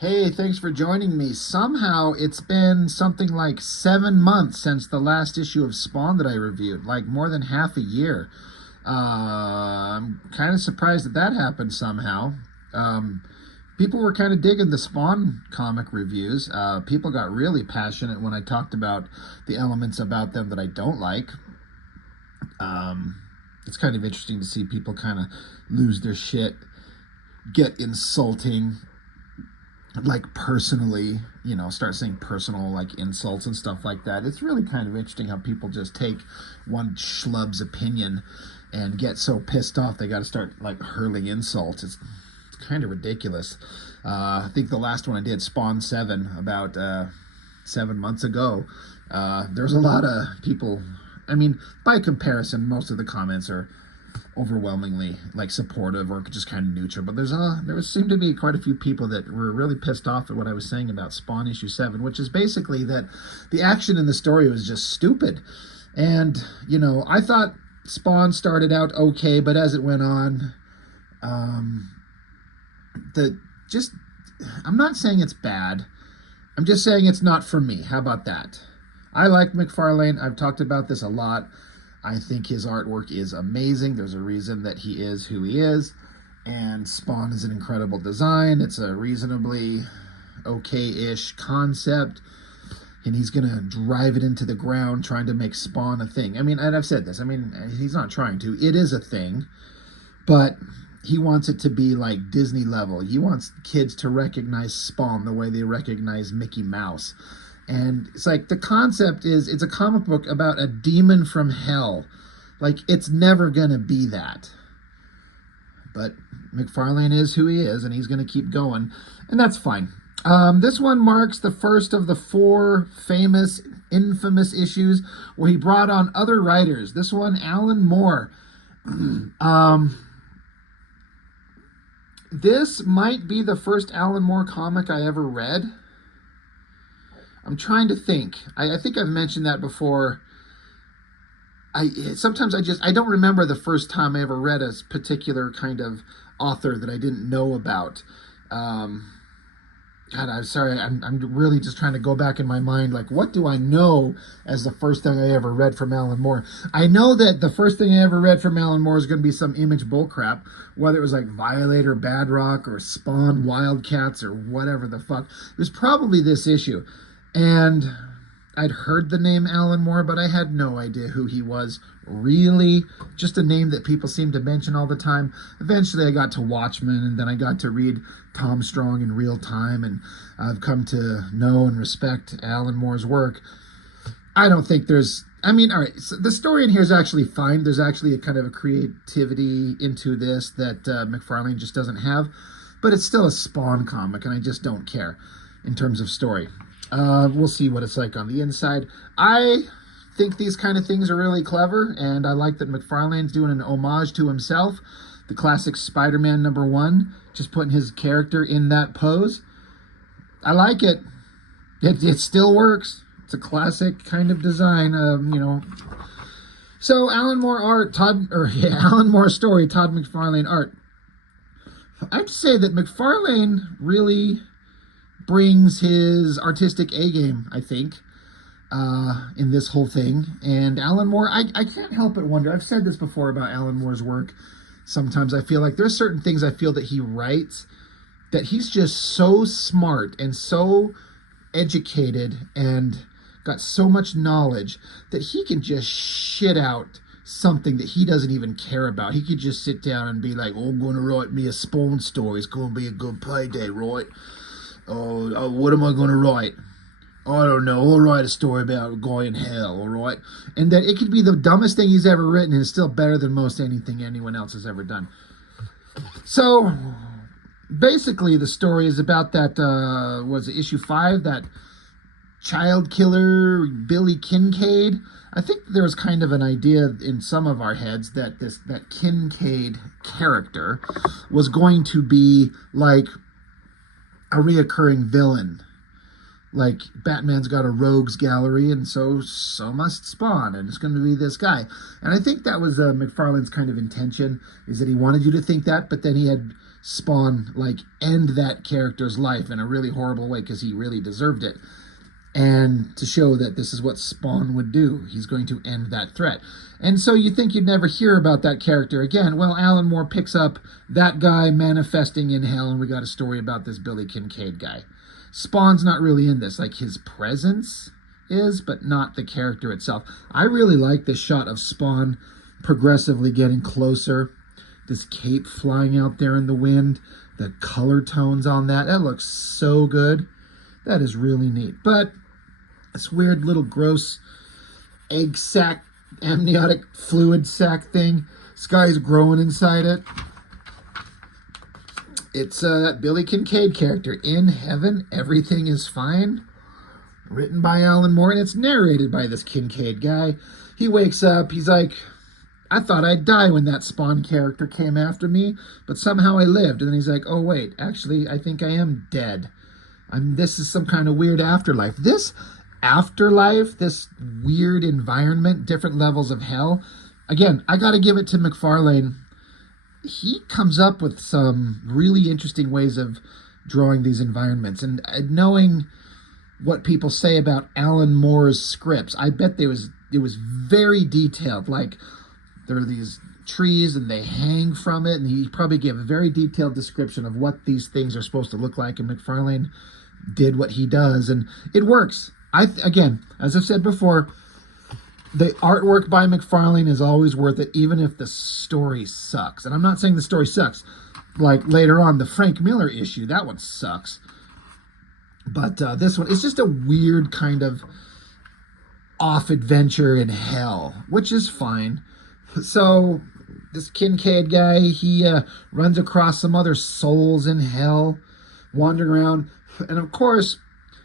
Hey, thanks for joining me. Somehow it's been something like 7 months since the last issue of Spawn that I reviewed, like more than half a year. I'm kind of surprised that that happened somehow. Um, People were kind of digging the Spawn comic reviews. People got really passionate when I talked about the elements about them that I don't like. Um, it's kind of interesting to see people kind of lose their shit, get insulting, like personally, start saying personal like insults and stuff like that. It's really kind of interesting how people just take one schlub's opinion and get so pissed off they got to start like hurling insults. It's kind of ridiculous. I think the last one I did, Spawn 7, about 7 months ago. There's a lot of people. I mean, by comparison, most of the comments are overwhelmingly like supportive or just kind of neutral, but there seemed to be quite a few people that were really pissed off at what I was saying about Spawn issue 7, which is basically that the action in the story was just stupid. And I thought Spawn started out okay, but as it went on, the just I'm not saying it's bad, I'm just saying it's not for me. How about that? I like McFarlane. I've talked about this a lot. I think his artwork is amazing. There's a reason that he is who he is. And Spawn is an incredible design. It's a reasonably okay-ish concept. And he's going to drive it into the ground trying to make Spawn a thing. I mean, and I've said this. I mean, he's not trying to. It is a thing. But he wants it to be like Disney level. He wants kids to recognize Spawn the way they recognize Mickey Mouse. And it's like the concept is it's a comic book about a demon from hell. Like, it's never going to be that. But McFarlane is who he is, and he's going to keep going. And that's fine. This one marks the first of the 4 infamous issues where he brought on other writers. This one, Alan Moore. This might be the first Alan Moore comic I ever read. I'm trying to think. I think I've mentioned that before. Sometimes I don't remember the first time I ever read a particular kind of author that I didn't know about. God, I'm sorry. I'm really just trying to go back in my mind. Like, what do I know as the first thing I ever read from Alan Moore? I know that the first thing I ever read from Alan Moore is going to be some Image bullcrap, whether it was like Violator, Bad Rock, or Spawn, Wildcats, or whatever the fuck. It was probably this issue. And I'd heard the name Alan Moore, but I had no idea who he was, really. Just a name that people seem to mention all the time. Eventually I got to Watchmen, and then I got to read Tom Strong in real time, and I've come to know and respect Alan Moore's work. I don't think there's... I mean, all right, so the story in here is actually fine. There's actually a kind of a creativity into this that McFarlane just doesn't have, but it's still a Spawn comic, and I just don't care in terms of story. We'll see what it's like on the inside. I think these kind of things are really clever, and I like that McFarlane's doing an homage to himself. The classic Spider-Man #1, just putting his character in that pose. I like it. It still works. It's a classic kind of design, So Alan Moore art, Alan Moore story, Todd McFarlane art. I'd say that McFarlane really brings his artistic A-game, I think, in this whole thing. And Alan Moore, I can't help but wonder, I've said this before about Alan Moore's work. Sometimes I feel like there's certain things I feel that he writes that he's just so smart and so educated and got so much knowledge that he can just shit out something that he doesn't even care about. He could just sit down and be like, oh, I'm going to write me a Spawn story. It's going to be a good payday, right? Oh, what am I going to write? I don't know. I'll write a story about a guy in hell, all right? And that it could be the dumbest thing he's ever written, and it's still better than most anything anyone else has ever done. So, basically, the story is about that, was it issue 5, that child killer, Billy Kincaid. I think there was kind of an idea in some of our heads that that Kincaid character was going to be like a reoccurring villain. Like, Batman's got a rogues gallery, and so must Spawn, and it's going to be this guy. And I think that was McFarlane's kind of intention, is that he wanted you to think that, but then he had Spawn like end that character's life in a really horrible way because he really deserved it. And to show that this is what Spawn would do. He's going to end that threat. And so you think you'd never hear about that character again. Well, Alan Moore picks up that guy manifesting in hell, and we got a story about this Billy Kincaid guy. Spawn's not really in this. Like, his presence is, but not the character itself. I really like this shot of Spawn progressively getting closer. This cape flying out there in the wind. The color tones on that. That looks so good. That is really neat. But this weird little gross egg sac, amniotic fluid sac thing. This guy's growing inside it. It's that Billy Kincaid character. In heaven, everything is fine. Written by Alan Moore, and it's narrated by this Kincaid guy. He wakes up, he's like, I thought I'd die when that Spawn character came after me, but somehow I lived. And then he's like, oh wait, actually, I think I am dead. This is some kind of weird afterlife. This afterlife, this weird environment, different levels of hell. Again, I got to give it to McFarlane. He comes up with some really interesting ways of drawing these environments. And knowing what people say about Alan Moore's scripts, I bet it was very detailed. Like, there are these trees and they hang from it, and he probably gave a very detailed description of what these things are supposed to look like, and McFarlane did what he does, and it works. Again, as I've said before, the artwork by McFarlane is always worth it, even if the story sucks. And I'm not saying the story sucks. Like later on, the Frank Miller issue, that one sucks. But this one, it's just a weird kind of off adventure in hell, which is fine. So this Kincaid guy, he runs across some other souls in hell, wandering around. And of course,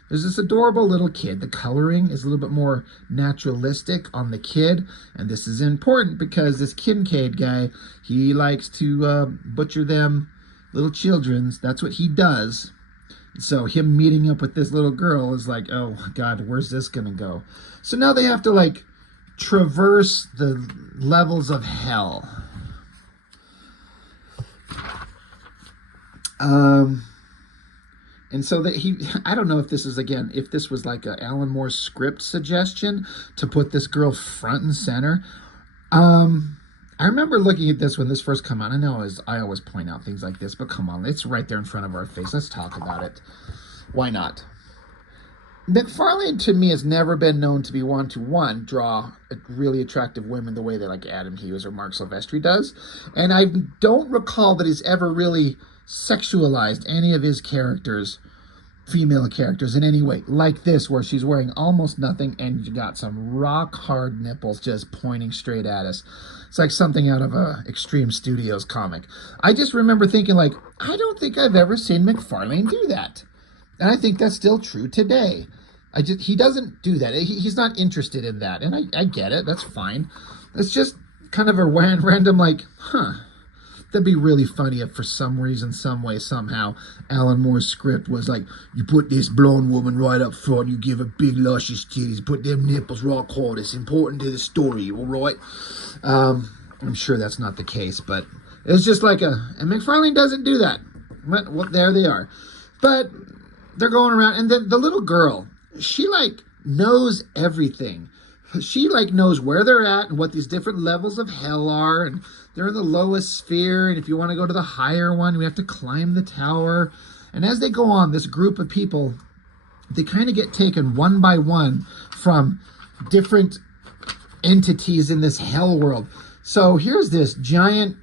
there's this adorable little kid. The coloring is a little bit more naturalistic on the kid. And this is important because this Kincaid guy, he likes to butcher them little children's. That's what he does. So him meeting up with this little girl is like, oh God, where's this going to go? So now they have to like traverse the levels of hell. And so that I don't know if this is, again, if this was like a Alan Moore script suggestion to put this girl front and center. I remember looking at this when this first came out. I always point out things like this, but come on, it's right there in front of our face. Let's talk about it. Why not? McFarlane, to me, has never been known to be one to draw really attractive women the way that like Adam Hughes or Mark Silvestri does. And I don't recall that he's ever really sexualized any of his characters, female characters, in any way. Like this, where she's wearing almost nothing and you got some rock hard nipples just pointing straight at us. It's like something out of a Extreme Studios comic. I just remember thinking, like, I don't think I've ever seen McFarlane do that. And I think that's still true today. He doesn't do that. He's not interested in that. And I get it. That's fine. It's just kind of a random, like, that'd be really funny if for some reason, some way, somehow, Alan Moore's script was like, you put this blonde woman right up front, you give her big luscious titties, put them nipples rock hard. It's important to the story, all right? I'm sure that's not the case, but it was just like and McFarlane doesn't do that. Well, there they are. But they're going around, and then the little girl, she like knows everything. She like knows where they're at and what these different levels of hell are, and they're in the lowest sphere, and if you want to go to the higher one, we have to climb the tower. And as they go on, this group of people, they kind of get taken one by one from different entities in this hell world. So here's this giant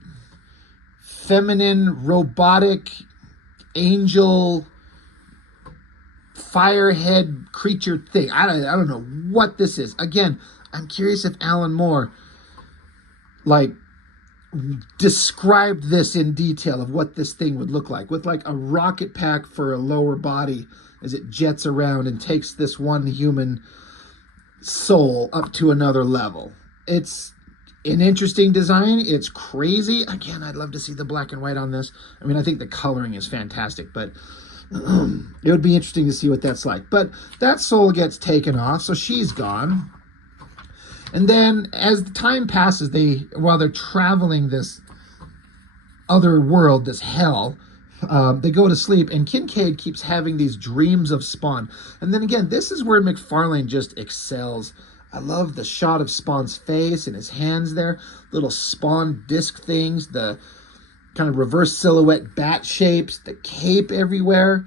feminine robotic angel firehead creature thing. I don't know what this is. Again, I'm curious if Alan Moore like described this in detail of what this thing would look like, with like a rocket pack for a lower body as it jets around and takes this one human soul up to another level. It's an interesting design. It's crazy. Again, I'd love to see the black and white on this. I mean, I think the coloring is fantastic, but it would be interesting to see what that's like. But that soul gets taken off, so she's gone. And then as the time passes, while they're traveling this other world, this hell. They go to sleep, and Kincaid keeps having these dreams of Spawn. And then again, this is where McFarlane just excels. I love the shot of Spawn's face and his hands there, little Spawn disc things, the kind of reverse silhouette bat shapes, the cape everywhere.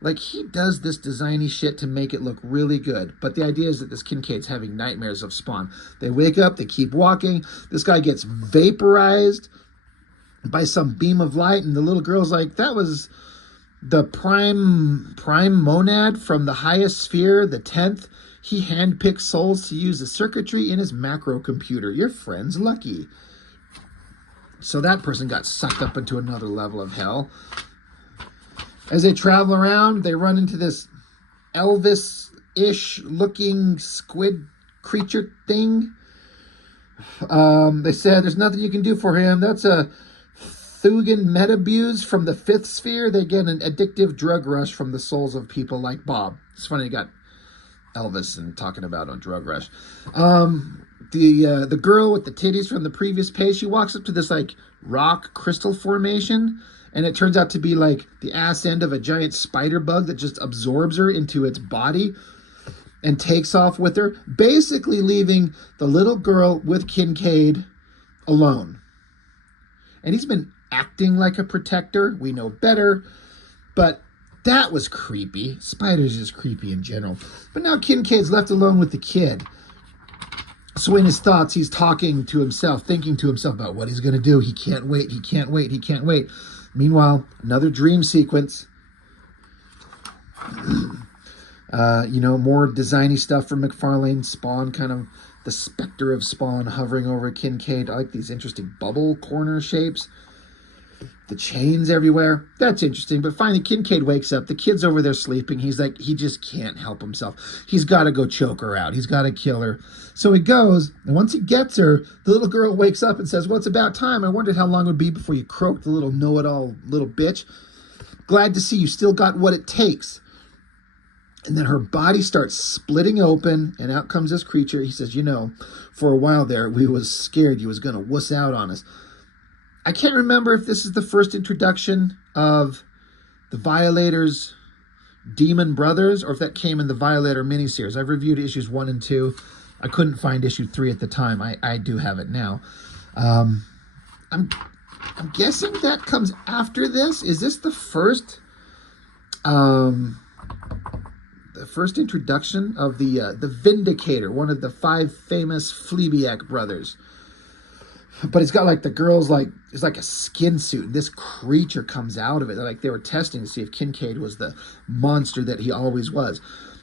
Like, he does this designy shit to make it look really good. But the idea is that this Kincaid's having nightmares of Spawn. They wake up, they keep walking. This guy gets vaporized by some beam of light, and the little girl's like, that was the prime monad from the highest sphere, the 10th. He handpicks souls to use the circuitry in his macro computer. Your friend's lucky. So that person got sucked up into another level of hell. As they travel around, they run into this Elvis-ish looking squid creature thing. They said, there's nothing you can do for him. That's a Thugan metabuse from the 5th sphere. They get an addictive drug rush from the souls of people like Bob. It's funny, you got Elvis and talking about a drug rush. The girl with the titties from the previous page, she walks up to this like rock crystal formation, and it turns out to be like the ass end of a giant spider bug that just absorbs her into its body and takes off with her, basically leaving the little girl with Kincaid alone. And he's been acting like a protector. We know better, but that was creepy. Spiders is creepy in general. But now Kincaid's left alone with the kid. So in his thoughts, he's talking to himself, thinking to himself about what he's going to do. He can't wait, he can't wait, he can't wait. Meanwhile, another dream sequence. More designy stuff from McFarlane. Spawn, kind of the specter of Spawn hovering over Kincaid. I like these interesting bubble corner shapes. The chains everywhere. That's interesting. But finally, Kincaid wakes up. The kid's over there sleeping. He's like, he just can't help himself. He's got to go choke her out. He's got to kill her. So he goes, and once he gets her, the little girl wakes up and says, well, it's about time. I wondered how long it would be before you croaked, the little know-it-all little bitch. Glad to see you still got what it takes. And then her body starts splitting open, and out comes this creature. He says, for a while there, we was scared you was going to wuss out on us. I can't remember if this is the first introduction of the Violators' Demon Brothers, or if that came in the Violator miniseries. I've reviewed issues 1 and 2. I couldn't find issue 3 at the time. I do have it now. I'm guessing that comes after this. Is this the first introduction of the Vindicator, one of the 5 famous Fleabiac brothers? But it's got like the girl's like, it's like a skin suit, and this creature comes out of it. Like they were testing to see if Kincaid was the monster that he always was.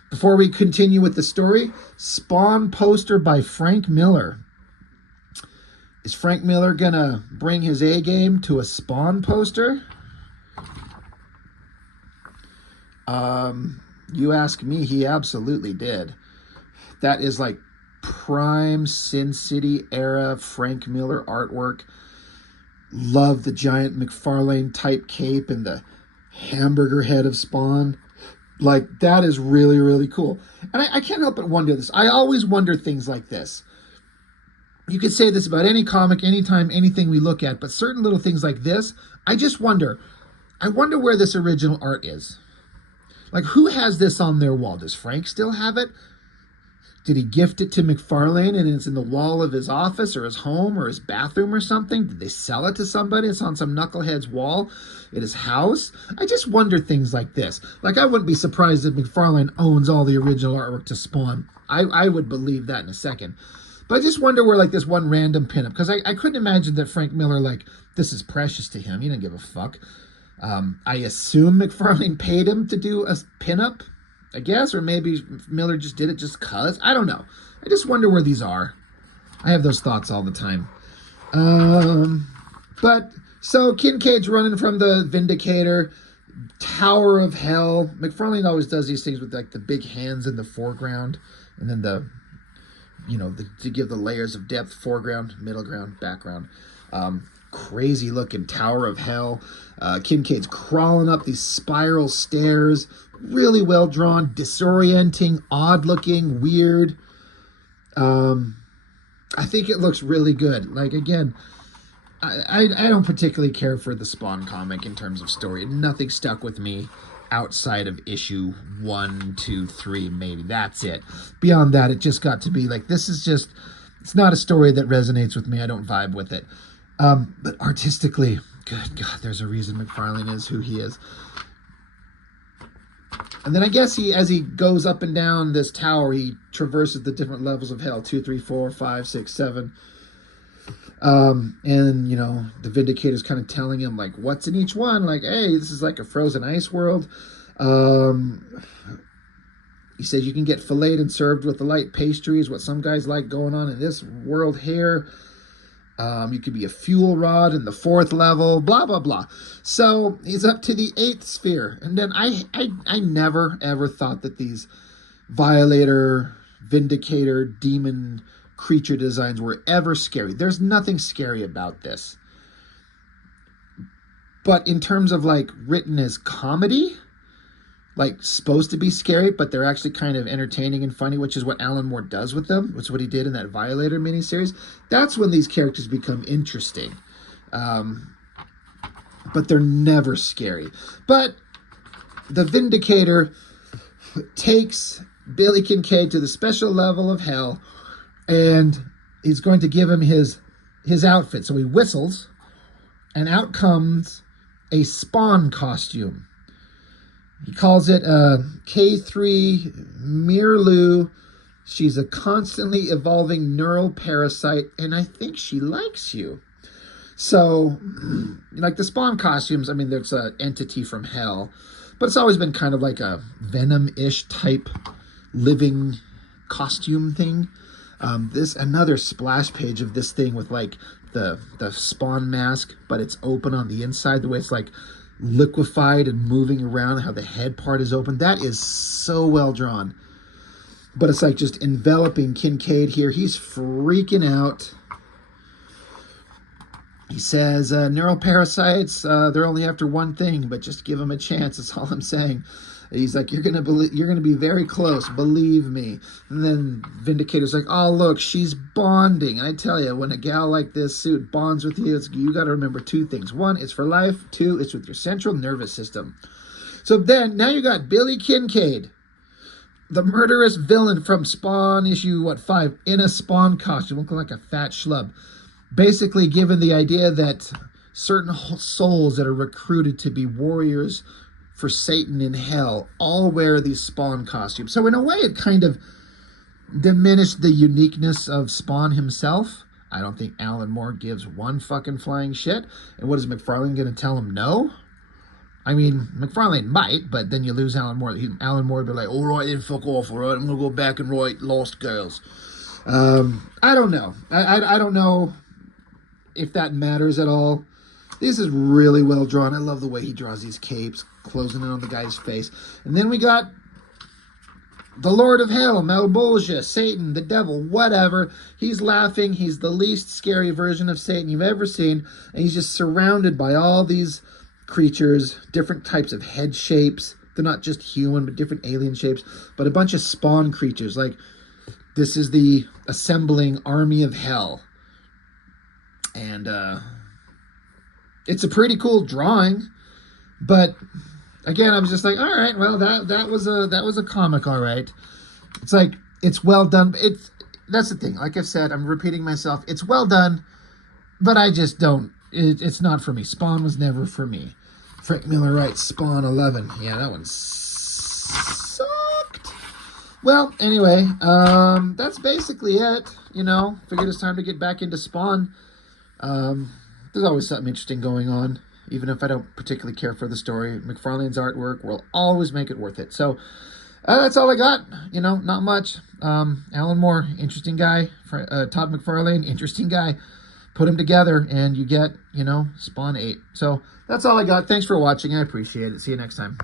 Before we continue with the story, Spawn poster by Frank Miller. Is Frank Miller gonna bring his A game to a Spawn poster? You ask me, he absolutely did. That is like prime Sin City era Frank Miller artwork. Love the giant McFarlane type cape and the hamburger head of Spawn. Like, that is really, really cool. And I can't help but wonder this. I always wonder things like this. You could say this about any comic, anytime, anything we look at, but certain little things like this, I just wonder. I wonder where this original art is. Like, who has this on their wall? Does Frank still have it? Did he gift it to McFarlane and it's in the wall of his office or his home or his bathroom or something? Did they sell it to somebody? It's on some knucklehead's wall at his house? I just wonder things like this. Like, I wouldn't be surprised if McFarlane owns all the original artwork to Spawn. I would believe that in a second. But I just wonder where, like, this one random pinup, because I couldn't imagine that Frank Miller, like, this is precious to him. He didn't give a fuck. I assume McFarlane paid him to do a pinup, I guess, or maybe Miller just did it just cuz. I don't know. I just wonder where these are. I have those thoughts all the time. But so Kincaid's running from the Vindicator, Tower of Hell. McFarlane always does these things with like the big hands in the foreground, and then to give the layers of depth: foreground, middle ground, background. Crazy looking Tower of Hell. Kincaid's crawling up these spiral stairs. Really well drawn, disorienting, odd looking, weird. I think it looks really good. Like, again, I don't particularly care for the Spawn comic in terms of story. Nothing stuck with me outside of issue 1, 2, 3, maybe. That's it. Beyond that, it just got to be like, this is just, it's not a story that resonates with me. I don't vibe with it. But artistically, good God, there's a reason McFarlane is who he is. And then I guess as he goes up and down this tower, he traverses the different levels of hell, 2, 3, 4, 5, 6, 7. And you know, the Vindicator's kind of telling him like what's in each one, like, hey, this is like a frozen ice world. He says you can get filleted and served with the light pastries, what some guys like going on in this world here. You could be a fuel rod in the 4th level, blah blah blah. So he's up to the 8th sphere, and then I never ever thought that these Violator, Vindicator, demon creature designs were ever scary. There's nothing scary about this. But in terms of like written as comedy, like supposed to be scary, but they're actually kind of entertaining and funny, which is what Alan Moore does with them, which is what he did in that Violator miniseries. That's when these characters become interesting. But they're never scary. But the Vindicator takes Billy Kincaid to the special level of hell, and he's going to give him his outfit. So he whistles, and out comes a Spawn costume. He calls it K3 Mirlu. She's a constantly evolving neural parasite, and I think she likes you. So, like the Spawn costumes, I mean, there's an entity from hell, but it's always been kind of like a Venom-ish type living costume thing. This another splash page of this thing with like the Spawn mask, but it's open on the inside, the way it's like liquefied and moving around, how the head part is open. That is so well drawn. But it's like just enveloping Kincaid here. He's freaking out. He says, neural parasites, they're only after one thing, but just give them a chance. That's all I'm saying. He's like, you're gonna be very close, believe me. And then Vindicator's like, oh look, she's bonding. And I tell you, when a gal like this suit bonds with you, you got to remember 2 things. 1, it's for life. 2, it's with your central nervous system. So then, now you got Billy Kincaid, the murderous villain from Spawn issue 5, in a Spawn costume, looking like a fat schlub. Basically given the idea that certain souls that are recruited to be warriors for Satan in hell all wear these Spawn costumes. So in a way, it kind of diminished the uniqueness of Spawn himself. I don't think Alan Moore gives one fucking flying shit. And what is McFarlane going to tell him? No? I mean, McFarlane might, but then you lose Alan Moore. Alan Moore would be like, all right, then fuck off, all right? I'm going to go back and write Lost Girls. I don't know. I don't know if that matters at all. This is really well drawn. I love the way he draws these capes, closing in on the guy's face. And then we got the Lord of Hell, Malbolgia, Satan, the devil, whatever. He's laughing. He's the least scary version of Satan you've ever seen. And he's just surrounded by all these creatures, different types of head shapes. They're not just human, but different alien shapes. But a bunch of Spawn creatures. Like, this is the assembling army of hell. And, it's a pretty cool drawing, but again, I was just like, all right, well, that was a comic, all right. It's like, it's well done. That's the thing. Like I've said, I'm repeating myself. It's well done, but I just don't. It's not for me. Spawn was never for me. Frank Miller writes Spawn 11. Yeah, that one sucked. Well, anyway, that's basically it. You know, figured it's time to get back into Spawn. There's always something interesting going on, even if I don't particularly care for the story. McFarlane's artwork will always make it worth it. So that's all I got. You know, not much. Alan Moore, interesting guy. Todd McFarlane, interesting guy. Put them together and you get, you know, Spawn 8. So that's all I got. Thanks for watching. I appreciate it. See you next time.